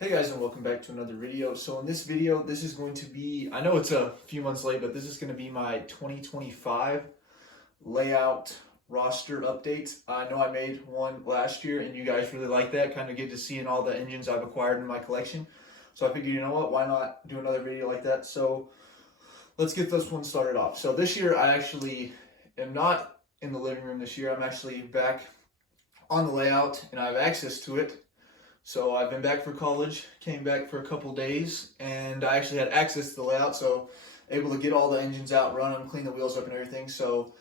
Hey guys, and welcome back to another video. So in this video, this is going to be, I know it's a few months late, but this is going to be my 2025 layout roster update. I know I made one last year and you guys really like that, kind of get to seeing all the engines I've acquired in my collection. So I figured, you know what, why not do another video like that? So let's get this one started off. So this year I actually am not in the living room this year. I'm actually back on the layout and I have access to it. So I've been back for college, came back for a couple days, and I actually had access to the layout, so able to get all the engines out, run them, clean the wheels up and everything. So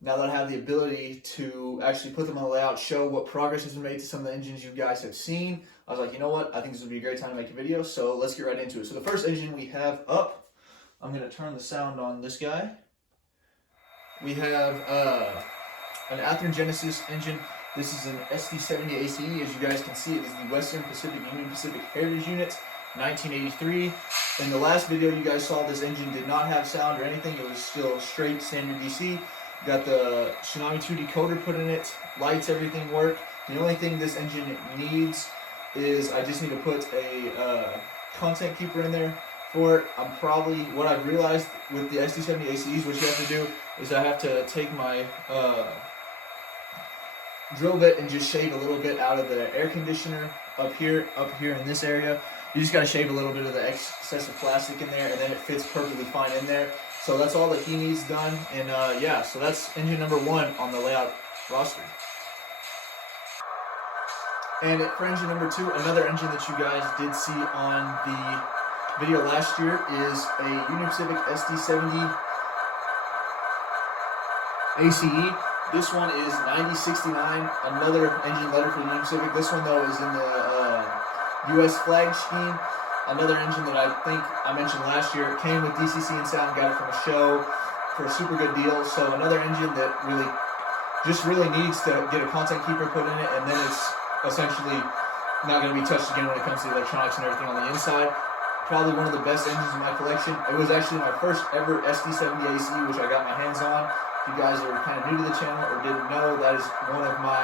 now that I have the ability to actually put them on the layout, show what progress has been made to some of the engines you guys have seen, I was like, you know what, I think this would be a great time to make a video, so let's get right into it. So the first engine we have up, I'm going to turn the sound on this guy. We have an Athearn Genesis engine. This is an SD70 ACE. As you guys can see, it is the Western Pacific Union Pacific Heritage Unit, 1983. In the last video you guys saw, this engine did not have sound or anything. It was still straight standard DC. Got the Tsunami 2 decoder put in it. Lights, everything work. The only thing this engine needs is I just need to put a content keeper in there for it. What I've realized with the SD70 ACEs, what you have to do is I have to take my drill bit and just shave a little bit out of the air conditioner up here in this area. You just got to shave a little bit of the excessive plastic in there, and then it fits perfectly fine in there. So that's all that he needs done, and yeah, so that's engine number one on the layout roster. And for engine number two, another engine that you guys did see on the video last year is a Union Pacific SD70 ACE. This one is 9069, another engine letter for Union Pacific. This one, though, is in the U.S. flag scheme. Another engine that I think I mentioned last year. It came with DCC and sound, got it from a show for a super good deal. So another engine that really needs to get a content keeper put in it, and then it's essentially not going to be touched again when it comes to the electronics and everything on the inside. Probably one of the best engines in my collection. It was actually my first ever SD70 ACE, which I got my hands on. If you guys are kind of new to the channel or didn't know, that is one of my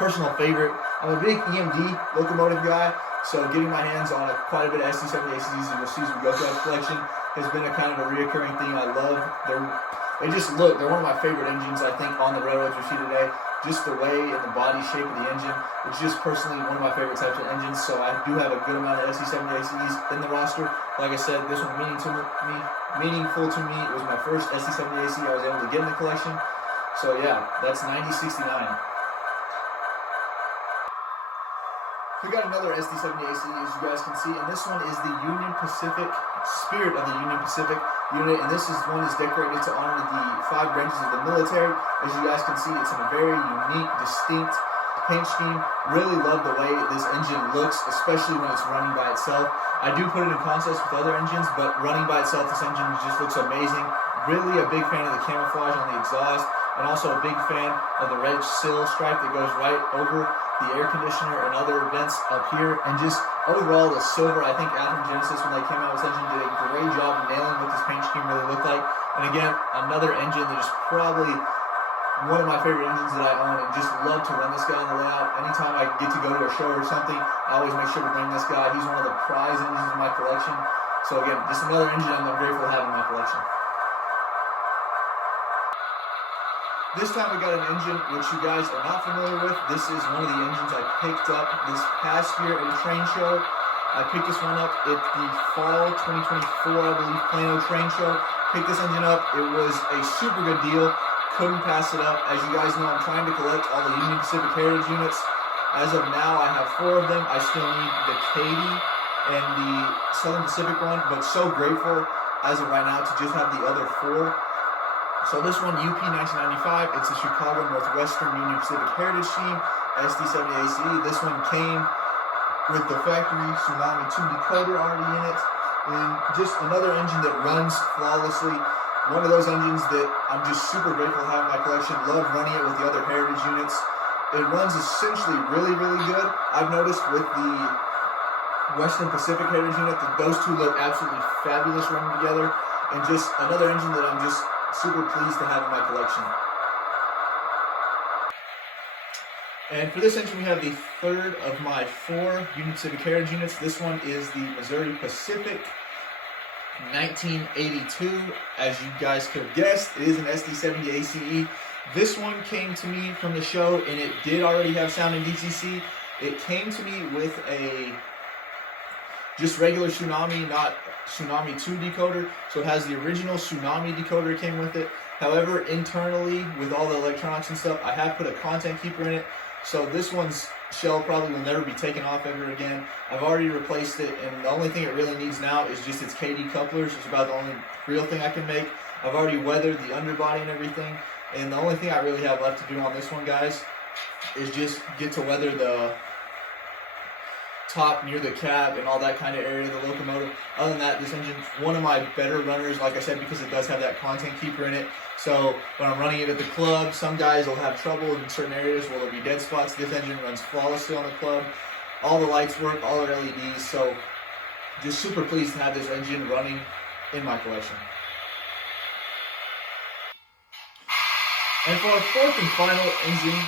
personal favorite. I'm a big EMD locomotive guy, so getting my hands on quite a bit of SD70 ACs, and you'll see as we go through our collection, has been a kind of a reoccurring thing I love. They're one of my favorite engines, I think, on the railroads we see today. Just the way and the body shape of the engine, it's just personally one of my favorite types of engines, so I do have a good amount of SD70 ACs in the roster. Like I said, this one meaningful to me. It was my first SD70 AC I was able to get in the collection. So yeah, that's 9069. We got another SD70 AC, as you guys can see, and this one is the Union Pacific, Spirit of the Union Pacific unit, and this one is decorated to honor the 5 branches of the military. As you guys can see, it's in a very unique, distinct paint scheme. Really love the way this engine looks, especially when it's running by itself. I do put it in contests with other engines, but running by itself, this engine just looks amazing. Really a big fan of the camouflage on the exhaust, and also a big fan of the red sill stripe that goes right over the air conditioner and other vents up here. And just overall, the silver, I think Athearn Genesis, when they came out with this engine, did a great job of nailing what this paint scheme really looked like. And again, another engine that is probably one of my favorite engines that I own, and just love to run this guy on the layout. Anytime I get to go to a show or something, I always make sure to bring this guy. He's one of the prize engines in my collection. So again, just another engine I'm grateful to have in my collection. This time we got an engine which you guys are not familiar with. This is one of the engines I picked up this past year at a train show. I picked this one up at the fall 2024, I believe, Plano train show. Picked this engine up. It was a super good deal. Couldn't pass it up. As you guys know, I'm trying to collect all the Union Pacific Heritage units. As of now, I have 4 of them. I still need the Katy and the Southern Pacific one, but so grateful as of right now to just have the other 4. So this one, UP 1995, it's a Chicago Northwestern Union Pacific Heritage Scheme, SD70 ACE. This one came with the factory Tsunami 2 decoder already in it, and just another engine that runs flawlessly. One of those engines that I'm just super grateful to have in my collection. Love running it with the other Heritage units. It runs essentially really good. I've noticed with the Western Pacific Heritage unit that those two look absolutely fabulous running together, and just another engine that I'm just super pleased to have in my collection. And for this engine, we have the third of my 4 Union Pacific Heritage units. This one is the Missouri Pacific 1982. As you guys could have guessed, it is an SD70 ACE. This one came to me from the show, and it did already have sound in DCC. It came to me with a just regular Tsunami, not Tsunami 2 decoder. So it has the original Tsunami decoder came with it. However, internally, with all the electronics and stuff, I have put a content keeper in it. So this one's shell probably will never be taken off ever again. I've already replaced it, and the only thing it really needs now is just its KD couplers. It's about the only real thing I can make. I've already weathered the underbody and everything, and the only thing I really have left to do on this one, guys, is just get to weather the top near the cab and all that kind of area of the locomotive. Other than that, this engine's one of my better runners, like I said, because it does have that content keeper in it. So when I'm running it at the club, some guys will have trouble in certain areas where there'll be dead spots. This engine runs flawlessly on the club. All the lights work, all the LEDs. So just super pleased to have this engine running in my collection. And for our 4th and final engine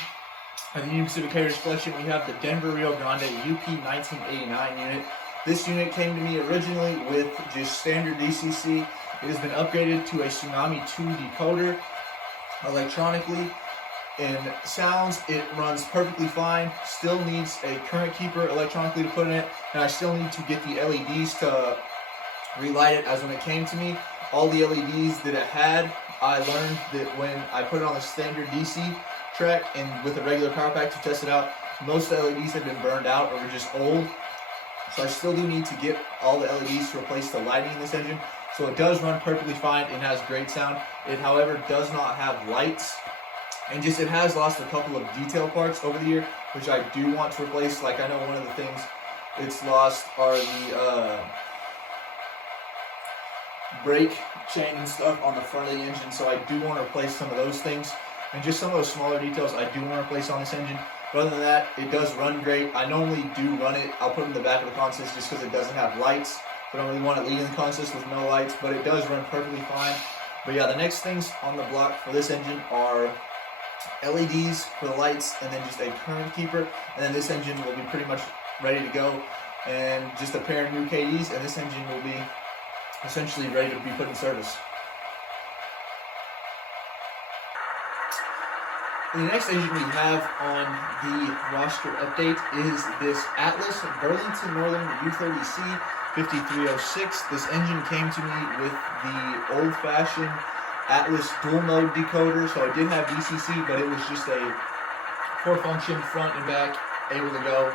of the Union Pacific Heritage Collection, we have the Denver Rio Grande UP 1989 unit. This unit came to me originally with just standard DCC. It has been upgraded to a Tsunami 2 decoder electronically. In sounds, it runs perfectly fine. Still needs a current keeper electronically to put in it, and I still need to get the LEDs to relight it. As when it came to me, all the LEDs that it had, I learned that when I put it on the standard DC track and with a regular power pack to test it out, most of the LEDs had been burned out or were just old. So I still do need to get all the LEDs to replace the lighting in this engine. So it does run perfectly fine and has great sound. It, however, does not have lights. And just it has lost a couple of detail parts over the year, which I do want to replace. Like I know one of the things it's lost are the brake chain and stuff on the front of the engine. So I do want to replace some of those things. And just some of those smaller details I do want to replace on this engine. But other than that, it does run great. I normally do run it. I'll put it in the back of the consist just because it doesn't have lights. I don't really want it leading the consist with no lights, but it does run perfectly fine. But yeah, the next things on the block for this engine are LEDs for the lights, and then just a current keeper. And then this engine will be pretty much ready to go. And just a pair of new KDs, and this engine will be essentially ready to be put in service. The next engine we have on the roster update is this Atlas Burlington Northern U30C 5306. This engine came to me with the old-fashioned Atlas dual mode decoder, so it did have DCC, but it was just a 4-function front and back, able to go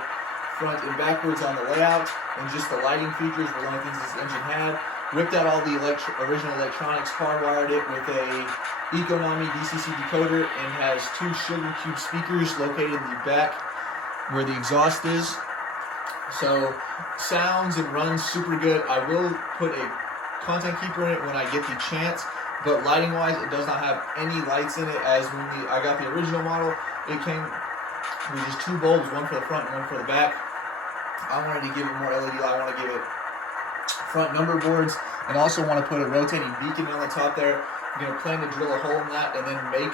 front and backwards on the layout, and just the lighting features were the only things this engine had. Ripped out all the original electronics, hardwired it with a Econami DCC decoder, and has 2 Sugar Cube speakers located in the back where the exhaust is. So sounds and runs super good. I will put a content keeper in it when I get the chance, but lighting wise it does not have any lights in it. As when I got the original model, it came with just 2 bulbs, one for the front and one for the back. I wanted to give it more LED light. I want to give it front number boards, and also want to put a rotating beacon on the top there. I'm going to plan to drill a hole in that and then make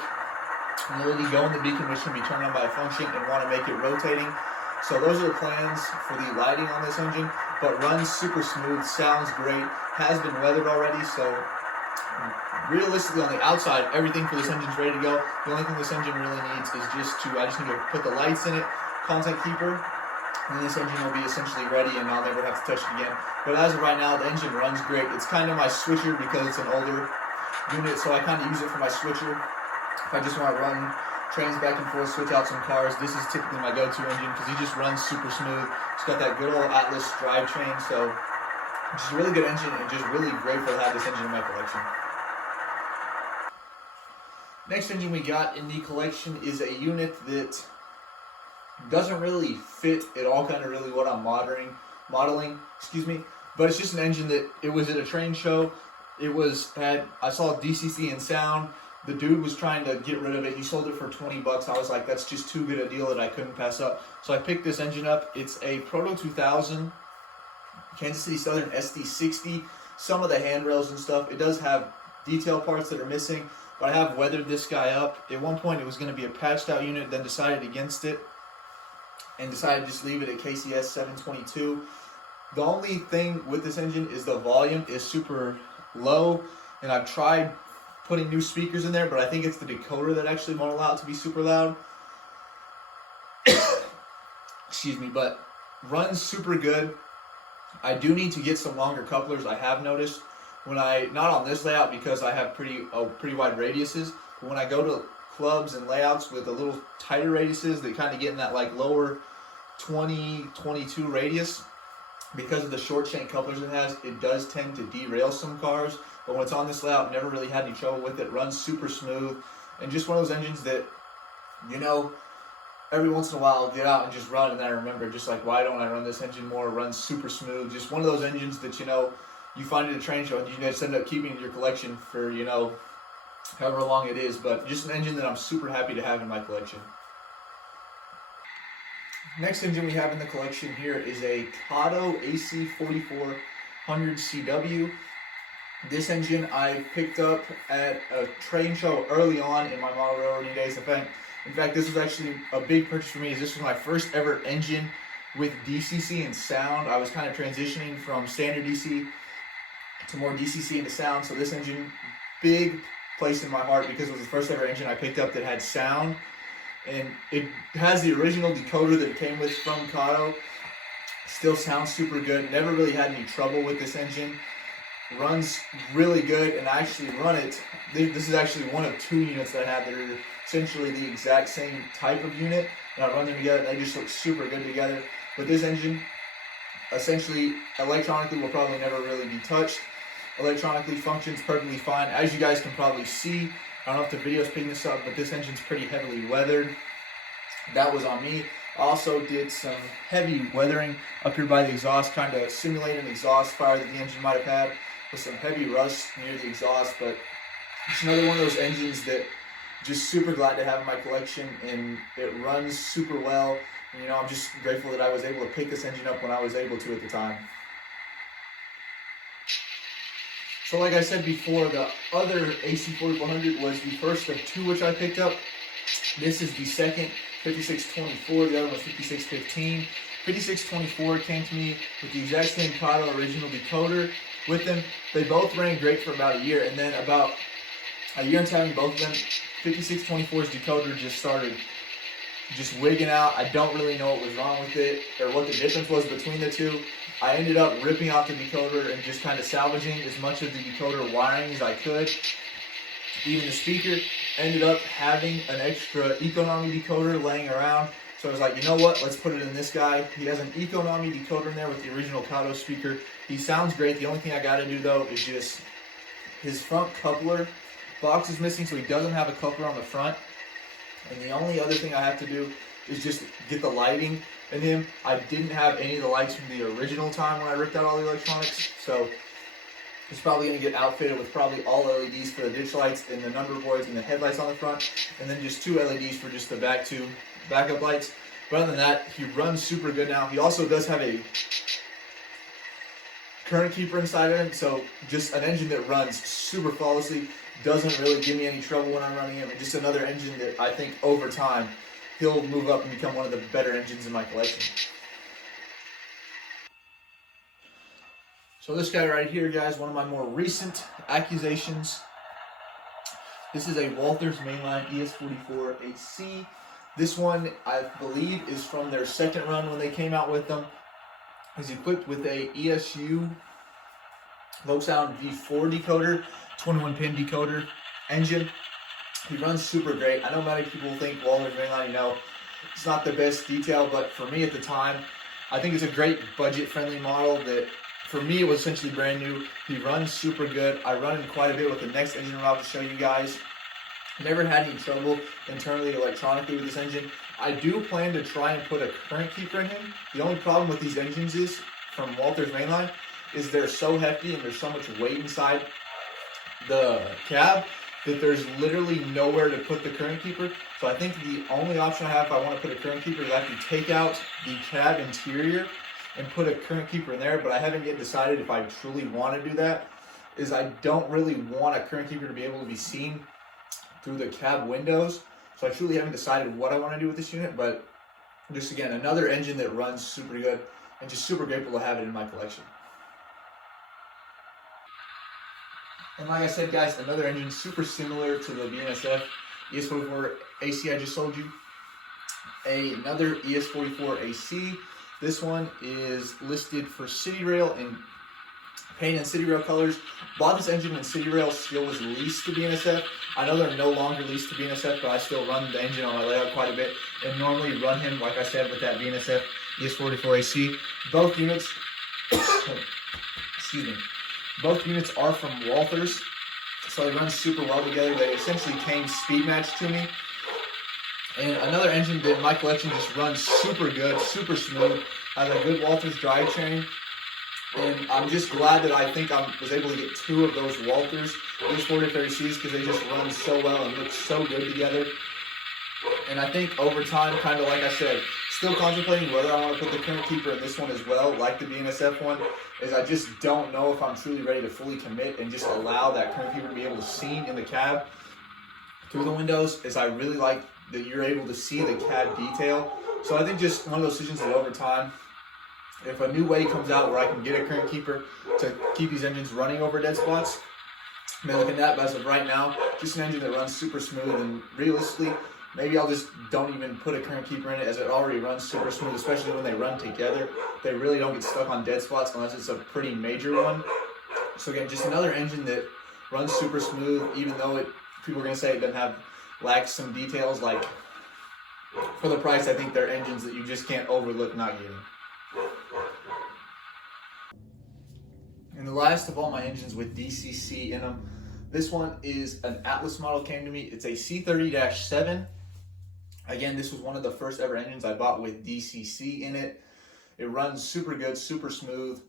an LED go in the beacon, which can be turned on by a function, and want to make it rotating. So those are the plans for the lighting on this engine, but runs super smooth, sounds great, has been weathered already. So realistically on the outside, everything for this engine's ready to go. The only thing this engine really needs is I just need to put the lights in it, content keeper, and this engine will be essentially ready, and I'll never have to touch it again. But as of right now, the engine runs great. It's kind of my switcher because it's an older unit, so I kind of use it for my switcher. If I just want to run trains back and forth, switch out some cars, this is typically my go-to engine because he just runs super smooth. It's got that good old Atlas drivetrain, so just a really good engine, and just really grateful to have this engine in my collection. Next engine we got in the collection is a unit that doesn't really fit at all kind of really what I'm modeling, but it's just an engine that it was at a train show. I saw DCC and sound. The dude was trying to get rid of it. He sold it for $20. I was like, that's just too good a deal that I couldn't pass up. So I picked this engine up. It's a Proto 2000 Kansas City Southern SD60. Some of the handrails and stuff, it does have detail parts that are missing, but I have weathered this guy up. At one point it was going to be a patched out unit, then decided against it. and decided to just leave it at KCS 722. The only thing with this engine is the volume is super low, and I've tried putting new speakers in there, but I think it's the decoder that actually won't allow it to be super loud. Excuse me, but runs super good. I do need to get some longer couplers. I have noticed when not on this layout because I have pretty wide radiuses, but when I go to clubs and layouts with a little tighter radiuses, they kind of get in that like lower 20, 22 radius. Because of the short chain couplers it has, it does tend to derail some cars. But when it's on this layout, never really had any trouble with it. Runs super smooth, and just one of those engines that, you know, every once in a while I'll get out and just run, and then I remember just like, why don't I run this engine more? It runs super smooth. Just one of those engines that, you know, you find at a train show and you just end up keeping in your collection for, you know, however long it is. But just an engine that I'm super happy to have in my collection. Next engine we have in the collection here is a Kato AC4400CW. This engine I picked up at a train show early on in my model railroading days. In fact, this was actually a big purchase for me, as this was my first ever engine with DCC and sound. I was kind of transitioning from standard DC to more DCC into sound, so this engine, big place in my heart because it was the first ever engine I picked up that had sound. And it has the original decoder that it came with from Kato. Still sounds super good. Never really had any trouble with this engine. Runs really good, and I actually run it. This is actually one of two units that I have that are essentially the exact same type of unit. And I run them together, and they just look super good together. But this engine, essentially, electronically will probably never really be touched. Electronically functions perfectly fine. As you guys can probably see, I don't know if the video's picking this up, but this engine's pretty heavily weathered. That was on me. I also did some heavy weathering up here by the exhaust, trying to simulate an exhaust fire that the engine might have had with some heavy rust near the exhaust. But it's another one of those engines that just super glad to have in my collection, and it runs super well. And, you know, I'm just grateful that I was able to pick this engine up when I was able to at the time. So like I said before, the other AC4400 was the first of two which I picked up. This is the second 5624, the other one was 5615. 5624 came to me with the exact same Kato original decoder with them. They both ran great for about a year, and then about a year into having both of them, 5624's decoder just started just wigging out. I don't really know what was wrong with it or what the difference was between the two. I ended up ripping out the decoder and just kind of salvaging as much of the decoder wiring as I could. Even the speaker, ended up having an extra Economy decoder laying around. So I was like, you know what, let's put it in this guy. He has an Economy decoder in there with the original Kato speaker. He sounds great. The only thing I got to do though is just his front coupler box is missing, so he doesn't have a coupler on the front. And the only other thing I have to do is just get the lighting in him. I didn't have any of the lights from the original time when I ripped out all the electronics, so he's probably going to get outfitted with probably all LEDs for the ditch lights and the number boards and the headlights on the front, and then just two LEDs for just the back two backup lights. But other than that, he runs super good now. He also does have a current keeper inside of him, so just an engine that runs super flawlessly. Doesn't really give me any trouble when I'm running him. Just another engine that I think over time he'll move up and become one of the better engines in my collection. So this guy right here, guys, one of my more recent accusations. This is a Walthers Mainline ES44 AC. This one, I believe, is from their second run when they came out with them. He's equipped with a ESU low sound V4 decoder, 21-pin decoder engine. He runs super great. I know many people think Walthers Mainline, you know, it's not the best detail, but for me at the time, I think it's a great budget-friendly model that, for me, it was essentially brand new. He runs super good. I run him quite a bit with the next engine I'm about to show you guys. Never had any trouble internally electronically with this engine. I do plan to try and put a current keeper in him. The only problem with these engines is, from Walthers Mainline, is they're so hefty and there's so much weight inside the cab that there's literally nowhere to put the current keeper. So I think the only option I have if I want to put a current keeper is I have to take out the cab interior and put a current keeper in there, but I haven't yet decided if I truly want to do that. Is I don't really want a current keeper to be able to be seen through the cab windows. So I truly haven't decided what I want to do with this unit, but Just again, another engine that runs super good, and just super grateful to have it in my collection. And like I said, guys, another engine super similar to the BNSF ES44 AC I just sold you. Another ES44 AC. This one is listed for City Rail and paint in City Rail colors. Bought this engine when City Rail still was leased to BNSF. I know they're no longer leased to BNSF, but I still run the engine on my layout quite a bit, and normally run him, like I said, with that BNSF ES44 AC. Both units, excuse me, both units are from Walthers, so they run super well together. They essentially came speed matched to me. And another engine that in my collection just runs super good, super smooth, has a good Walthers drivetrain. And I'm just glad that I think I was able to get two of those Walthers, these 4030Cs, because they just run so well and look so good together. And I think over time, kind of like I said, still contemplating whether I want to put the current keeper in this one as well, like the BNSF one, is I just don't know if I'm truly ready to fully commit and just allow that current keeper to be able to see in the cab through the windows, as I really like that you're able to see the cab detail. So I think just one of those decisions that over time, if a new way comes out where I can get a current keeper to keep these engines running over dead spots, I've been looking at that. But as of right now, just an engine that runs super smooth, and realistically, maybe I'll just don't even put a current keeper in it, as it already runs super smooth, especially when they run together. They really don't get stuck on dead spots unless it's a pretty major one. So again, just another engine that runs super smooth, even though people are going to say it doesn't have, lacks some details. Like, for the price, I think they're engines that you just can't overlook not getting. And the last of all my engines with DCC in them, this one is an Atlas model, came to me. It's a C30-7. Again, this was one of the first ever engines I bought with DCC in it. It runs super good, super smooth.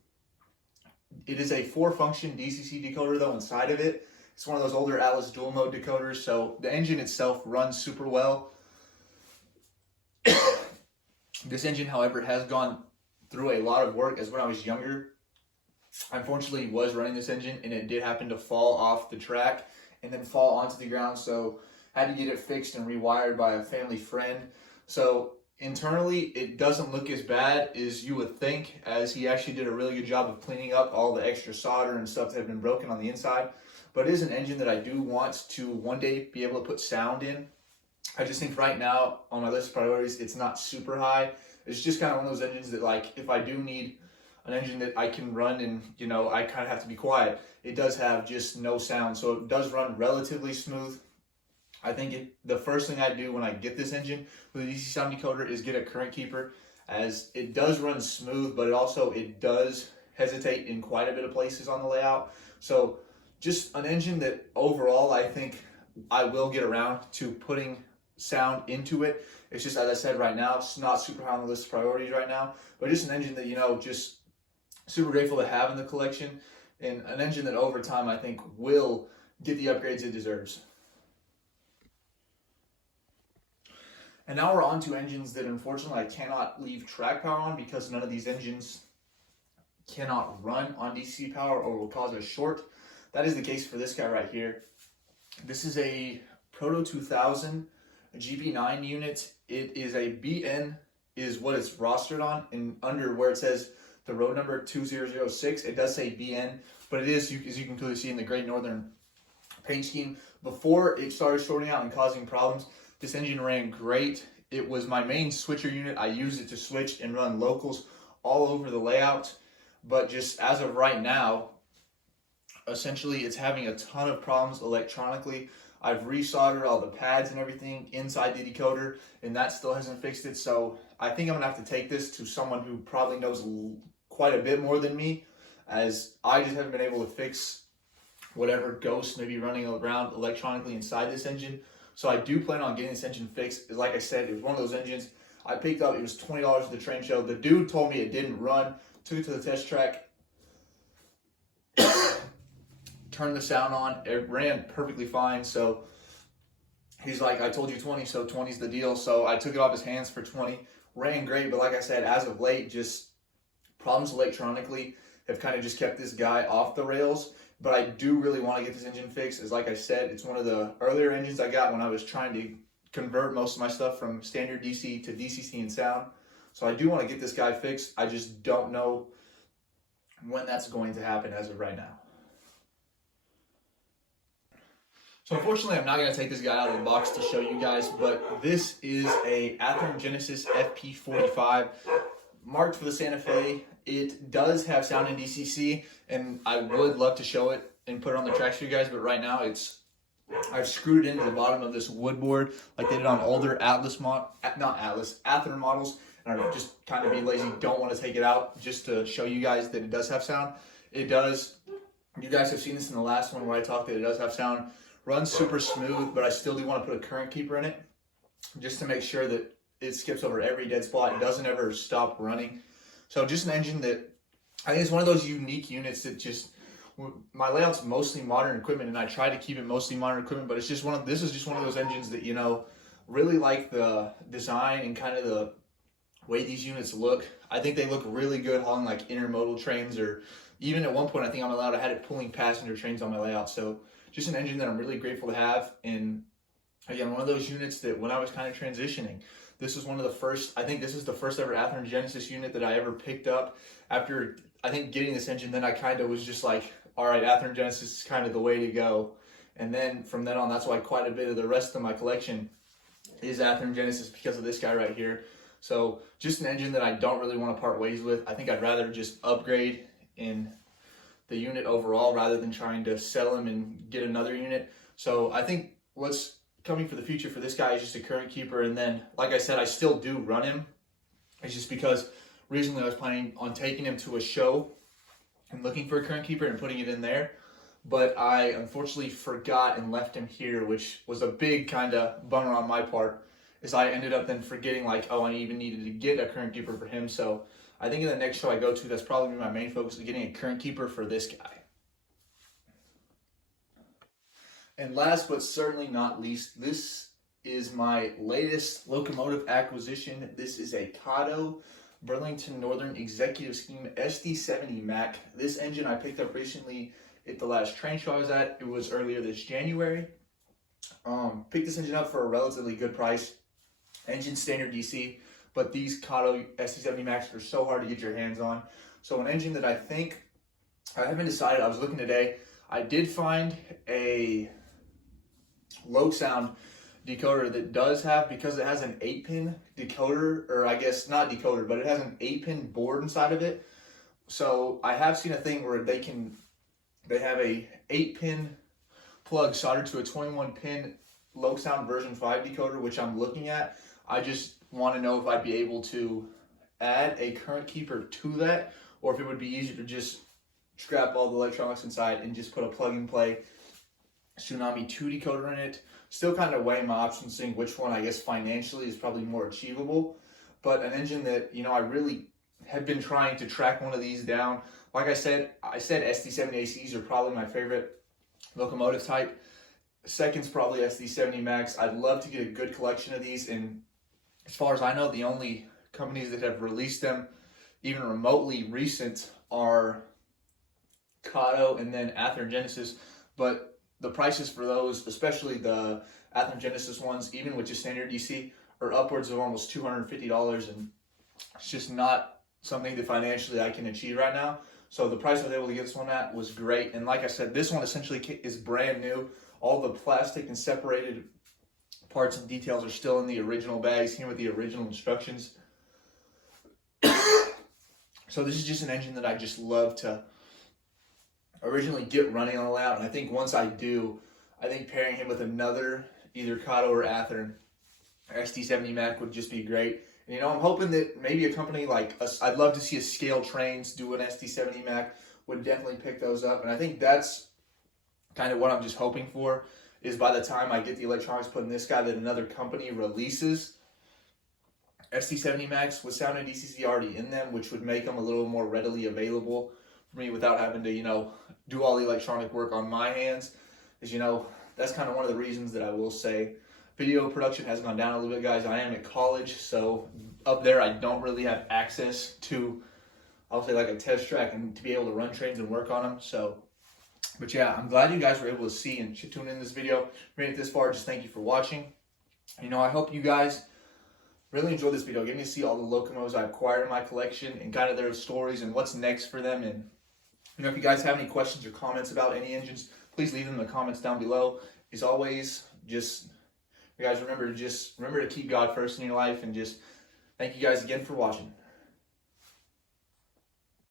It is a 4-function DCC decoder though inside of it. It's one of those older Atlas dual mode decoders, so the engine itself runs super well. This engine, however, has gone through a lot of work, as when I was younger, I unfortunately was running this engine and it did happen to fall off the track and then fall onto the ground, so I had to get it fixed and rewired by a family friend. So internally, it doesn't look as bad as you would think, as he actually did a really good job of cleaning up all the extra solder and stuff that had been broken on the inside. But it is an engine that I do want to one day be able to put sound in. I just think right now on my list of priorities, it's not super high. It's just kind of one of those engines that, like, if I do need an engine that I can run and, you know, I kind of have to be quiet, it does have just no sound. So it does run relatively smooth. I think the first thing I do when I get this engine with a DC sound decoder is get a current keeper, as it does run smooth, but it does hesitate in quite a bit of places on the layout. So just an engine that overall I think I will get around to putting sound into it. It's just, as I said, right now, it's not super high on the list of priorities right now, but just an engine that, you know, just super grateful to have in the collection, and an engine that over time I think will get the upgrades it deserves. And now we're on to engines that unfortunately I cannot leave track power on, because none of these engines cannot run on DC power or will cause a short. That is the case for this guy right here. This is a Proto 2000 GP9 unit. It is a BN is what it's rostered on, and under where it says the road number 2006, it does say BN, but it is, as you can clearly see in the Great Northern paint scheme. Before it started shorting out and causing problems, this engine ran great. It was my main switcher unit. I used it to switch and run locals all over the layout, but just as of right now, essentially it's having a ton of problems electronically. I've resoldered all the pads and everything inside the decoder, and that still hasn't fixed it. So I think I'm gonna have to take this to someone who probably knows quite a bit more than me, as I just haven't been able to fix whatever ghosts may be running around electronically inside this engine. So I do plan on getting this engine fixed. Like I said, it was one of those engines I picked up. It was $20 at the train show. The dude told me it didn't run. Took it to the test track. Turned the sound on. It ran perfectly fine. So he's like, I told you 20, so 20's the deal. So I took it off his hands for 20. Ran great, but like I said, as of late, just problems electronically have kind of just kept this guy off the rails. But I do really want to get this engine fixed, as like I said, it's one of the earlier engines I got when I was trying to convert most of my stuff from standard DC to DCC and sound. So I do want to get this guy fixed. I just don't know when that's going to happen as of right now. So unfortunately, I'm not going to take this guy out of the box to show you guys, but this is a Athearn Genesis FP45 marked for the Santa Fe. It does have sound in DCC, and I would love to show it and put it on the tracks for you guys, but right now I've screwed it into the bottom of this wood board like they did on older Athearn models, and I'm just kind of being lazy, don't want to take it out just to show you guys that it does have sound. It does. You guys have seen this in the last one where I talked that it does have sound. Runs super smooth, but I still do want to put a current keeper in it just to make sure that it skips over every dead spot. It doesn't ever stop running. So just an engine that I think is one of those unique units that just, my layout's mostly modern equipment, and I try to keep it mostly modern equipment, but it's just this is just one of those engines that, you know, really like the design and kind of the way these units look. I think they look really good on like intermodal trains, or even at one point I think I had it pulling passenger trains on my layout. So just an engine that I'm really grateful to have. And again, one of those units that when I was kind of transitioning, this was one of the first, I think this is the first ever Athearn Genesis unit that I ever picked up. After, I think, getting this engine, then I kind of was just like, all right, Athearn Genesis is kind of the way to go. And then from then on, that's why quite a bit of the rest of my collection is Athearn Genesis because of this guy right here. So just an engine that I don't really want to part ways with. I think I'd rather just upgrade in the unit overall rather than trying to sell him and get another unit. So I think what's coming for the future for this guy is just a current keeper. And then, like I said, I still do run him. It's just because recently I was planning on taking him to a show and looking for a current keeper and putting it in there. But I unfortunately forgot and left him here, which was a big kind of bummer on my part, is I ended up then forgetting like, oh, I even needed to get a current keeper for him. So I think in the next show I go to, that's probably my main focus, is getting a current keeper for this guy. And last but certainly not least, this is my latest locomotive acquisition. This is a Kato Burlington Northern Executive Scheme SD70 Mac. This engine I picked up recently at the last train show I was at. It was earlier this January. Picked this engine up for a relatively good price. Engine standard DC, but these Kato SD70 Macs are so hard to get your hands on. So an engine that I haven't decided. I was looking today. I did find a low sound decoder that does have, because it has an 8-pin decoder, or I guess not decoder, but it has an 8-pin board inside of it. So I have seen a thing where they have a 8-pin plug soldered to a 21-pin low sound version 5 decoder, which I'm looking at. I just want to know if I'd be able to add a current keeper to that, or if it would be easier to just scrap all the electronics inside and just put a plug-and-play Tsunami 2 decoder in it. Still kind of weighing my options, seeing which one I guess financially is probably more achievable. But an engine that, you know, I really have been trying to track one of these down. Like I said SD70ACs are probably my favorite locomotive type. Second's probably SD70 Max. I'd love to get a good collection of these, and as far as I know, the only companies that have released them even remotely recent are Kato and then Athearn Genesis. But the prices for those, especially the Athearn Genesis ones, even with just standard DC, are upwards of almost $250, and it's just not something that financially I can achieve right now. So the price I was able to get this one at was great. And like I said, this one essentially is brand new. All the plastic and separated parts and details are still in the original bags, here with the original instructions. So this is just an engine that I just love to originally get running on the layout. And I think once I do, I think pairing him with another, either Kato or Athearn SD70 Mac would just be great. And, you know, I'm hoping that maybe a company like us, I'd love to see a Scale Trains do an SD70 Mac, would definitely pick those up. And I think that's kind of what I'm just hoping for, is by the time I get the electronics put in this guy, that another company releases SD70 Macs with sound and DCC already in them, which would make them a little more readily available for me without having to, you know, do all the electronic work on my hands. Because, you know, that's kind of one of the reasons that I will say video production has gone down a little bit, guys. I am at college, so up there I don't really have access to, I'll say, like a test track and to be able to run trains and work on them. So, but yeah, I'm glad you guys were able to see and tune in this video. If you made it this far, just thank you for watching. I hope you guys really enjoyed this video, getting to see all the locomotives I acquired in my collection and kind of their stories and what's next for them. And if you guys have any questions or comments about any engines, please leave them in the comments down below. As always, just you guys remember to keep God first in your life, and just thank you guys again for watching.